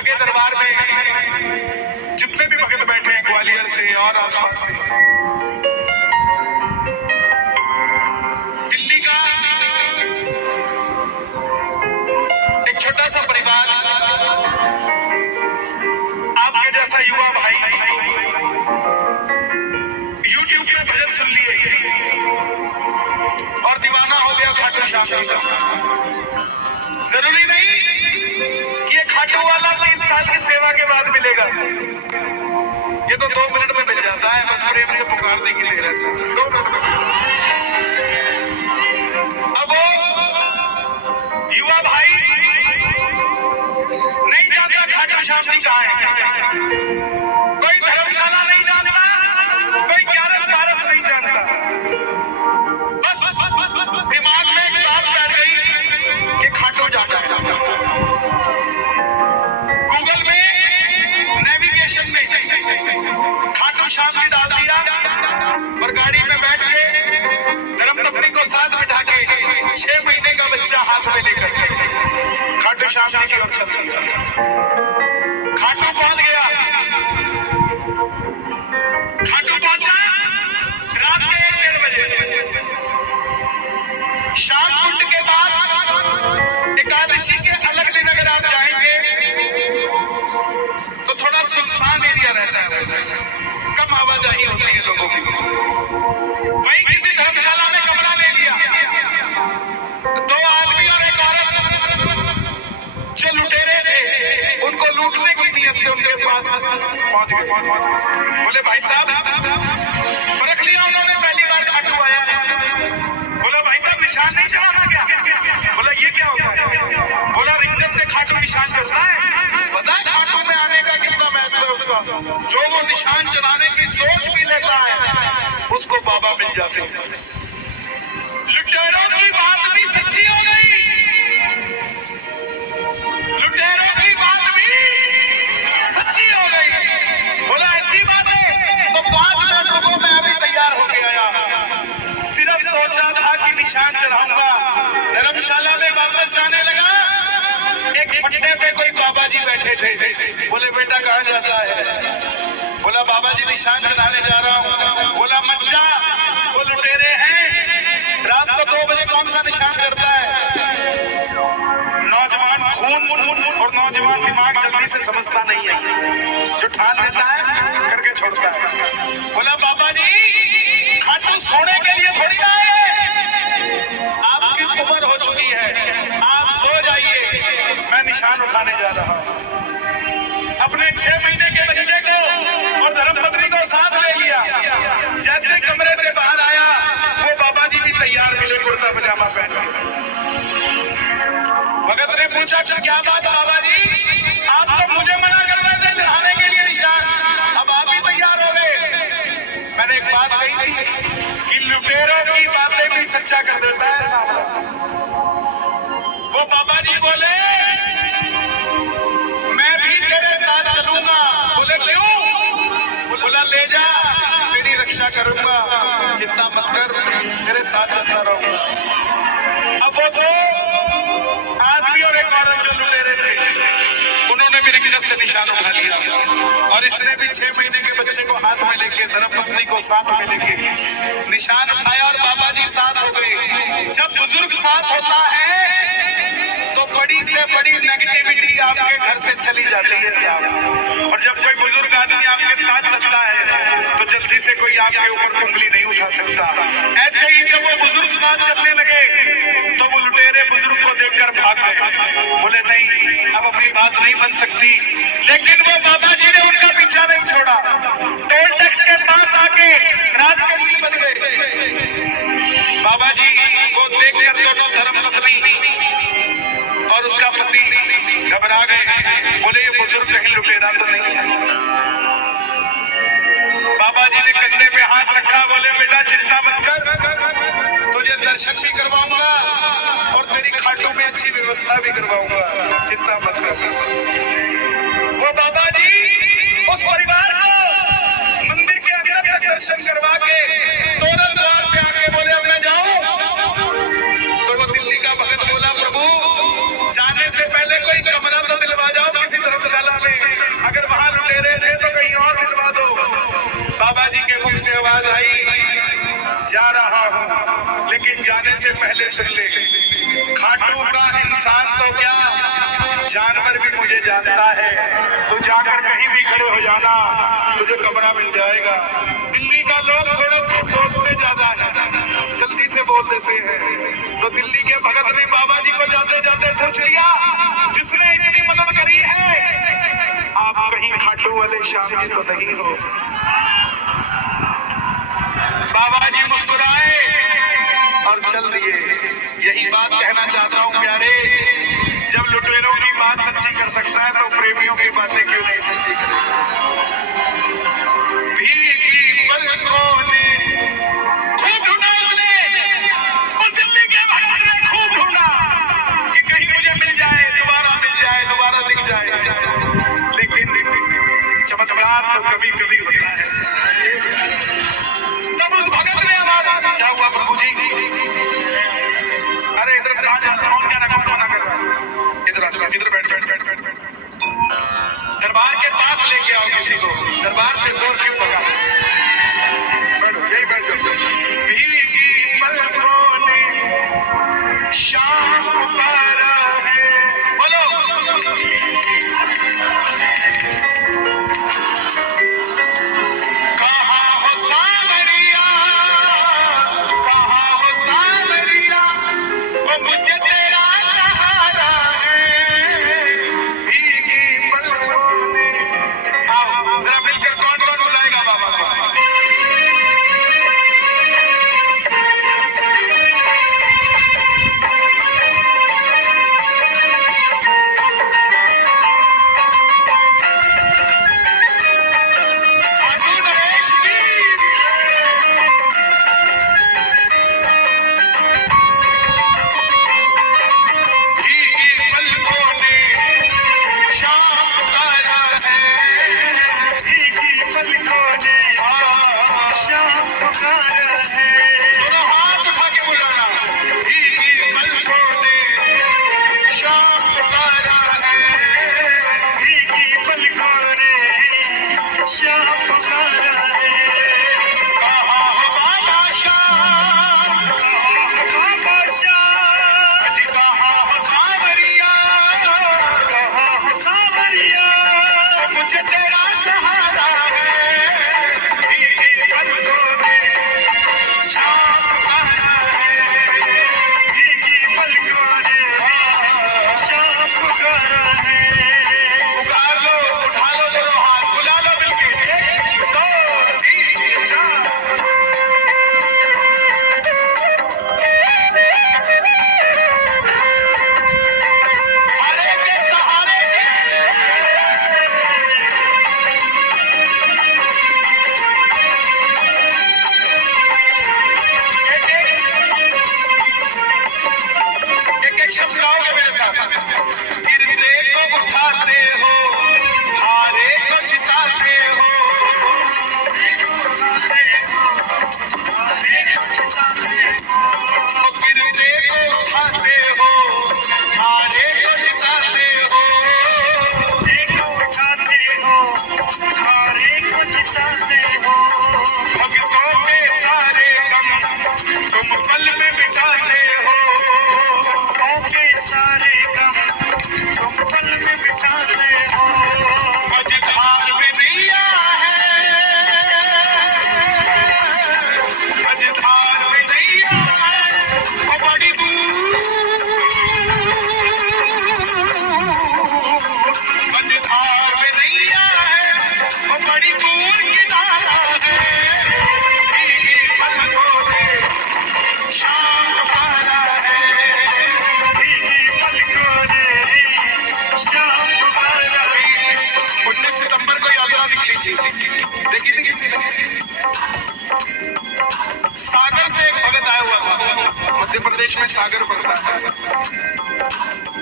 आगे दरबार में जितने भी भगत बैठे हैं ग्वालियर से और आसपास से, दिल्ली का एक छोटा सा परिवार आपके जैसा युवा भाई YouTube पे भजन सुन लिए और दीवाना हो गया खाटू श्याम जी का। जरूरी नहीं कि ये खाटू वाला 30 साल की सेवा के बाद मिलेगा, ये तो 2 मिनट में मिल जाता है, बस प्रेम से पुकारने की देर है। 2 मिनट में अब वो युवा भाई नहीं जानता खाटू श्याम जी कहाँ है, कोई धर्मशाला नहीं जानता, कोई 11-12 नहीं जानता, बस दिमाग में एक बात बैठ गई कि खाटू जाना है। गूगल में नेविगेशन में खाटू श्याम जी डाल दिया और गाड़ी में बैठ के धर्मपत्नी को साथ बिठा के 6 महीने का बच्चा हाथ में लेकर खाटू श्याम जी की ओर चल खाटू पहुंच गया। खाटू पहुंचा रात के 1-1:30 बजे। शाम कुंड के बाद एकादशी के अलग दिन अगर आप जाएंगे तो थोड़ा सुनसान एरिया रहता है, कम आवाजाही होती है लोगों की। वहीं किसी धर्मशाला में कमरा ले लिया, 2 आदमी और एक औरत जो लुटेरे थे उनको लूटने की नीयत से उनके पास पहुंच गए। बोले भाई साहब, परख लिया उन्होंने, पहली बार खाटू आया। बोला भाई साहब निशान नहीं चढ़ाना क्या? बोला ये क्या होता है? बोला रिंगत से खाटू निशान चढ़ता है। पता है खाटू में आने का कितना महत्व है उसका? जो वो निशान चढ़ाने की सोच भी लेता है उसको बाबा मिल जाते हैं। लुटेरों की बात भी सच्ची हो गई, लुटेरों की बात भी सच्ची हो गई। बोला ऐसी बात है तो 5 मिनट रुको, मैं अभी तैयार होके आया। सिर्फ सोचा था कि निशान चढ़ाऊंगा, धर्मशाला में वापस जाने लगा, एक फटने पे कोई बाबा जी बैठे थे। बोले बेटा कहाँ जाता है? बोला बाबा जी निशान चढ़ाने जा रहा हूँ। बोला मत जा, वो लुटेरे हैं, रात को 2 बजे कौन सा निशान चढ़ता है? नौजवान खून और नौजवान दिमाग जल्दी से समझता नहीं है, जो ठान लेता है करके छोड़ता है। बोला बाबा जी खाटू सोने के लिए थोड़ी ना आए, आपकी उम्र हो चुकी है, आप सो जाइए, मैं निशान उठाने जा रहा हूँ। अपने 6 महीने के बच्चे को और धर्मपत्नी को साथ ले लिया। जैसे कमरे से बाहर आया वो बाबा जी भी तैयार मिले, कुर्ता पजामा पहन के। भगत ने पूछा क्या बात बाबा जी, आप तो मुझे मना कर रहे थे चढ़ाने के लिए निशान, अब आप भी तैयार हो गए। मैंने एक बात कही थी कि लुटेरों की बातें भी सच्चा कर देता है सामने। वो बाबा जी बोले मैं भी तेरे साथ चलूंगा। बोले क्यों? बोला ले जा, तेरी रक्षा करूंगा, चिंता मत कर, तेरे साथ चलता रहूंगा। अब वो 2 आदमी और एक औरत जो लुटेरे थे उन्होंने भी रिंगत से निशान उठा लिया और इसने भी 6 महीने के बच्चे को हाथ में लेके, धर्मपत्नी को साथ में लेके निशान उठाया और बाबा जी साथ हो गए। जब बुजुर्ग साथ होता है तो बड़ी से बड़ी नेगेटिविटी आपके घर से चली जाती है साहब। और जब कोई बुजुर्ग आदमी आपके साथ चलता है तो जल्दी से कोई आपके ऊपर उंगली नहीं उठा सकता। ऐसे ही जब वो बुजुर्ग साथ चलने लगे तो वो लुटेरे बुजुर्ग को देखकर भाग गए। बोले नहीं, अब अपनी बात नहीं बन सकती। लेकिन वो बाबा जी ने उनका पीछा नहीं छोड़ा। टोल टैक्स के पास आके रात के 3 बज गए। बाबा जी को देखकर दोनों धर्मपत्नी और उसका पति घबरा गए। बोले ये बुजुर्ग कहीं लुटेरा तो नहीं है? बाबा जी ने कंधे पे हाथ रखा। बोले बेटा चिंता मत कर, तुझे दर्शन भी करवाऊंगा और तेरी खाटू में अच्छी व्यवस्था भी करवाऊंगा, चिंता मत कर। वो बाबा जी उस परिवार को मंदिर के अंदर तक दर्शन करवा के तोरण द्वार पे आके बोले अब मैं जाऊं? तो वो दिल्ली का भगत बोला प्रभु जाने से पहले कोई कमरा तो दिलवा जाओ किसी धर्मशाला कहीं और दिलवा दो। बाबा जी के मुख से आवाज आई, जा रहा हूं लेकिन जाने से पहले सुन ले, खाटू का इंसान तो क्या जानवर भी मुझे जानता है। तू जाकर कहीं भी खड़े हो जाना, तुझे कमरा मिल जाएगा। दिल्ली का लोग थोड़ा सा सोचते ज्यादा है, जल्दी से बोल देते हैं। तो दिल्ली के भगत ने बाबा जी को जाते जाते पूछ लिया, जिसने इतनी मदद करी है, आप कहीं खाटू वाले श्याम जी तो नहीं हो? बाबा जी मुस्कुराए और चल दिए। यही बात कहना चाहता हूं प्यारे, जब लुटेरों की बात सच्ची कर सकता है तो प्रेमियों की बातें क्यों नहीं सच्ची करेगा। भीगी पलकों ने खूब ढूंढा, उसने उस दिल्ली के भगत ने खूब ढूंढा कि कहीं मुझे मिल जाए, दोबारा दिख जाए। लेकिन चमत्कार तो कभी कभी होता है। तब उस भगत ने आवाज दी, क्या हुआ प्रभु जी? अरे इधर कहाँ जा रहा? कौन मना कर रहा है? इधर आ, इधर बैठ। दरबार के पास लेके आओ किसी को, दरबार से दूर क्यों भगा? बैठो, यही बैठो। भीगी पलकों ने शाम पुकारा है, बोलो। कहाँ हो सावरिया, कहाँ हो सावरिया, वो मुझे तेरा सहारा है। भीगी पलकों ने, आओ जरा मिलकर कौन कौन बुलाएगा बाबा को? सागर से एक भगत आया हुआ था, मध्य प्रदेश में सागर पड़ता है।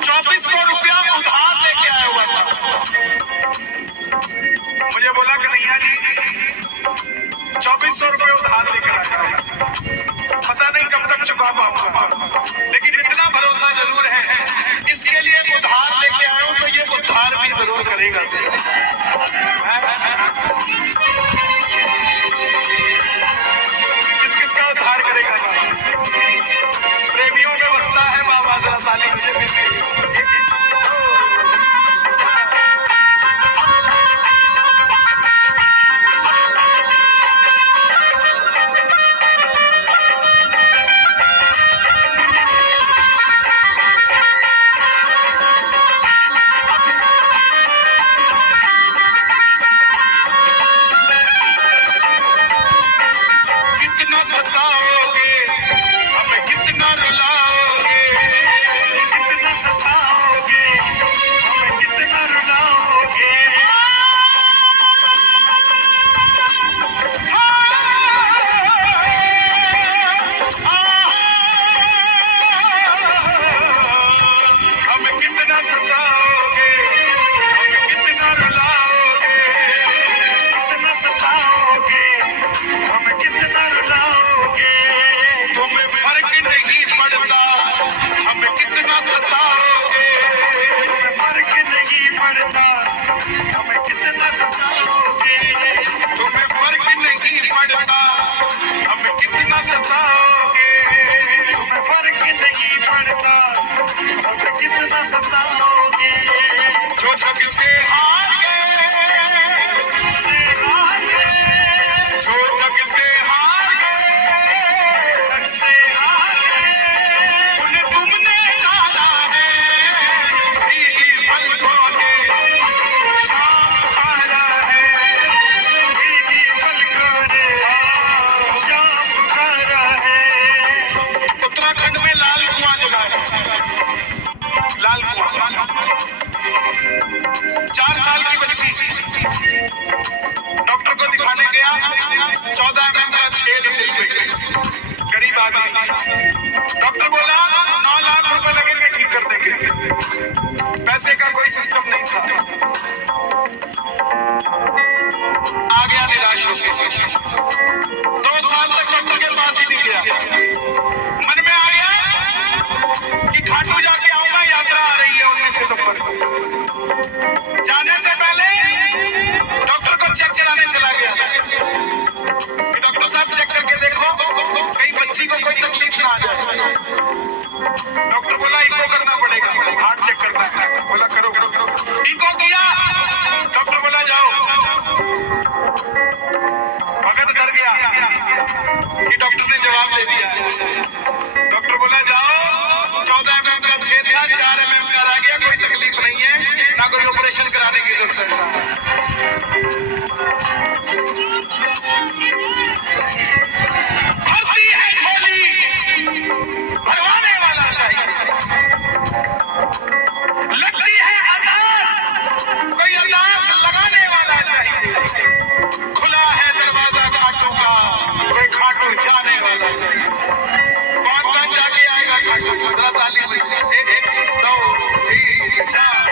2400 रुपया उधार लेके आया हुआ था। मुझे बोला कि नैया जी 2400 रुपये उधार लेकर आया, पता नहीं कब तक चुका पाऊंगा, लेकिन इतना भरोसा जरूर है इसके लिए उधार लेके आया हूं तो ये उधार भी जरूर करेगा। ताली मुझे मिल गई। कितना सताओगे हमें, कितना रुलाओगे, कितना सताओगे हमें, कितना रुलाओगे। हमें कितना सताओगे, हमें कितना रुलाओगे, कितना सताओगे हमें, कितना रुलाओगे। तुम्हें फर्क नहीं पड़ता हमें कितना सताओगे, तुम्हें फर्क नहीं पड़ता हमें कितना सताओगे, तुम्हें फर्क नहीं पड़ता हमें कितना सताओगे, तुम्हें फर्क नहीं पड़ता हमें कितना सताओगे। जो जग से हार गए, जो जग से हार गए, जग से हार गए, उन्हें तुमने डाला है भीगी पलकों ने, शाम खाया है भीगी पलकों ने, शाम खाया है। उत्तराखंड में लाल कुआं जगह है, लाल कुआं। 4 साल की बच्ची डॉक्टर को दिखाने गया, 14 mm का छेद गरीब आदमी। डॉक्टर बोला 9 लाख रुपए लगेंगे, ठीक कर देंगे। पैसे का कोई सिस्टम नहीं था। आ गया निराश हो, 2 साल तक डॉक्टर के पास ही नहीं गया। मन में आ गया कि खाटू जाके आऊंगा, यात्रा आ रही है 19 सितंबर को। जाने से पहले डॉक्टर को चेक कराने चला गया कि डॉक्टर साहब चेक करके देखो कहीं बच्ची को कोई तकलीफ ना आ जाए। डॉक्टर बोला इको करना पड़ेगा, हार्ट चेक करना है। बोला करो। इको किया, डॉक्टर बोला जाओ। भगत डर गया कि डॉक्टर ने जवाब दे दिया। डॉक्टर बोला जाओ, 14 mm का छेद था, 4 mm का रह गया, कोई तकलीफ नहीं है, ना कोई ऑपरेशन कराने की जरूरत है। भरती है झोली, भरवाने वाला चाहिए। लगती है अरदास, कोई अरदास लगाने वाला चाहिए। खुला है दरवाजा खाटू का, कोई खाटू जाने वाला चाहिए। कौन कौन जाके आएगा खाटू? जरा ताली बजाइए। 1 2 3 4।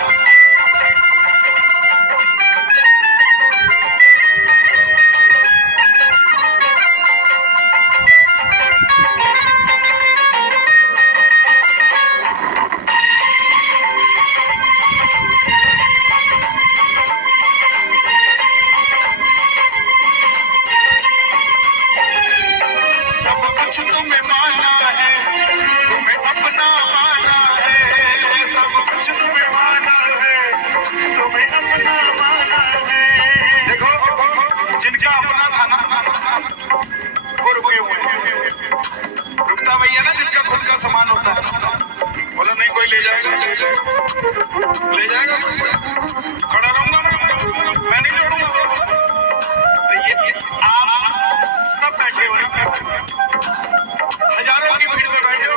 तुम्हें माना है, तुम्हें अपना माना है, सब कुछ तुम्हें माना है, तुम्हें अपना माना है। देखो जिनका अपना था ना वो रुके हुए हैं। रुकता वही है ना जिसका खुद का सामान होता है। बोला नहीं कोई ले जाएगा, ले जाएगा, खड़ा रहूंगा मैं नहीं छोड़ूंगा। तो ये आप सब बैठे हो ना, हजारों की भीड़ में बैठे हो।